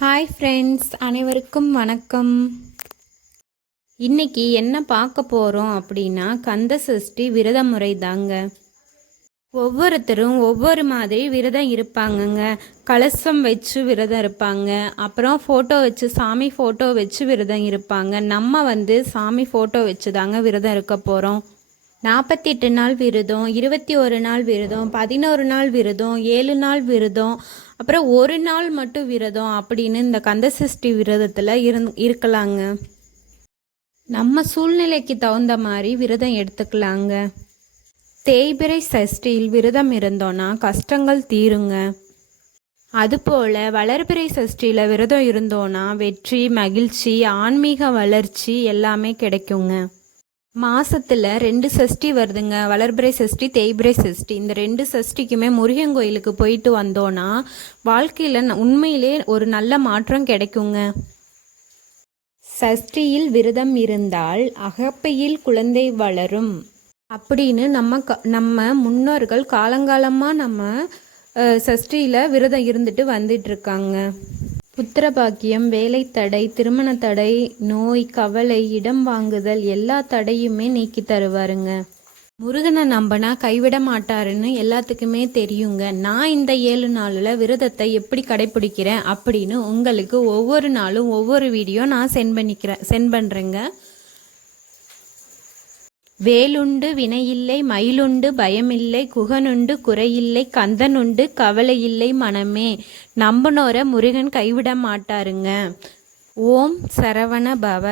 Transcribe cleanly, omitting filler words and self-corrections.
Hi friends, அனைவருக்கும் வணக்கம். இன்னைக்கு என்ன பார்க்க போகிறோம் அப்படின்னா கந்த சஷ்டி விரத முறை தாங்க. ஒவ்வொருத்தரும் ஒவ்வொரு மாதிரி விரதம் இருப்பாங்கங்க. கலசம் வச்சு விரதம் இருப்பாங்க, அப்புறம் ஃபோட்டோ வச்சு சாமி ஃபோட்டோ வச்சு விரதம் இருப்பாங்க. நம்ம சாமி ஃபோட்டோ வச்சு தாங்க விரதம் இருக்க போகிறோம். 48 நாள் விரதம், 21 நாள் விரதம், 11 நாள் விரதம், 7 நாள் விரதம், அப்புறம் ஒரு நாள் மட்டும் விரதம் அப்படின்னு இந்த கந்தசஷ்டி விரதத்தில் இருக்கலாங்க. நம்ம சூழ்நிலைக்கு தகுந்த மாதிரி விரதம் எடுத்துக்கலாங்க. தேய்பிறை சஷ்டியில் விரதம் இருந்தோன்னா கஷ்டங்கள் தீருங்க. அதுபோல் வளர்பிறை சஷ்டியில் விரதம் இருந்தோன்னா வெற்றி, மகிழ்ச்சி, ஆன்மீக வளர்ச்சி எல்லாமே கிடைக்குங்க. மாதத்தில் 2 சஷ்டி வருதுங்க. வளர்பிறை சஷ்டி, தேய்பிறை சஷ்டி. இந்த 2 சஷ்டிக்குமே முருகன் கோயிலுக்கு போயிட்டு வந்தோன்னா வாழ்க்கையில் உண்மையிலே ஒரு நல்ல மாற்றம் கிடைக்குங்க. சஷ்டியில் விரதம் இருந்தால் அகப்பையில் குழந்தை வளரும் அப்படின்னு நம்ம முன்னோர்கள் காலங்காலமாக நம்ம சஷ்டியில் விரதம் இருந்துட்டு வந்துட்டுருக்காங்க. புத்திரபாக்கியம், வேலை தடை, திருமண தடை, நோய், கவலை, இடம் வாங்குதல் எல்லா தடையுமே நீக்கி தருவாருங்க. முருகனை நம்பினா கைவிட மாட்டாருன்னு எல்லாத்துக்குமே தெரியுங்க. நான் இந்த 7 நாளில் விரதத்தை எப்படி கடைப்பிடிக்கிறேன் அப்படின்னு உங்களுக்கு ஒவ்வொரு நாளும் ஒவ்வொரு வீடியோ நான் சென்ட் பண்ணுறேங்க. வேலுண்டு வினையில்லை, மயிலுண்டு பயமில்லை, குகனுண்டு குறையில்லை, கந்தனுண்டு கவலையில்லை மனமே. நம்பினோரை முருகன் கைவிட மாட்டாருங்க. ஓம் சரவண பவ.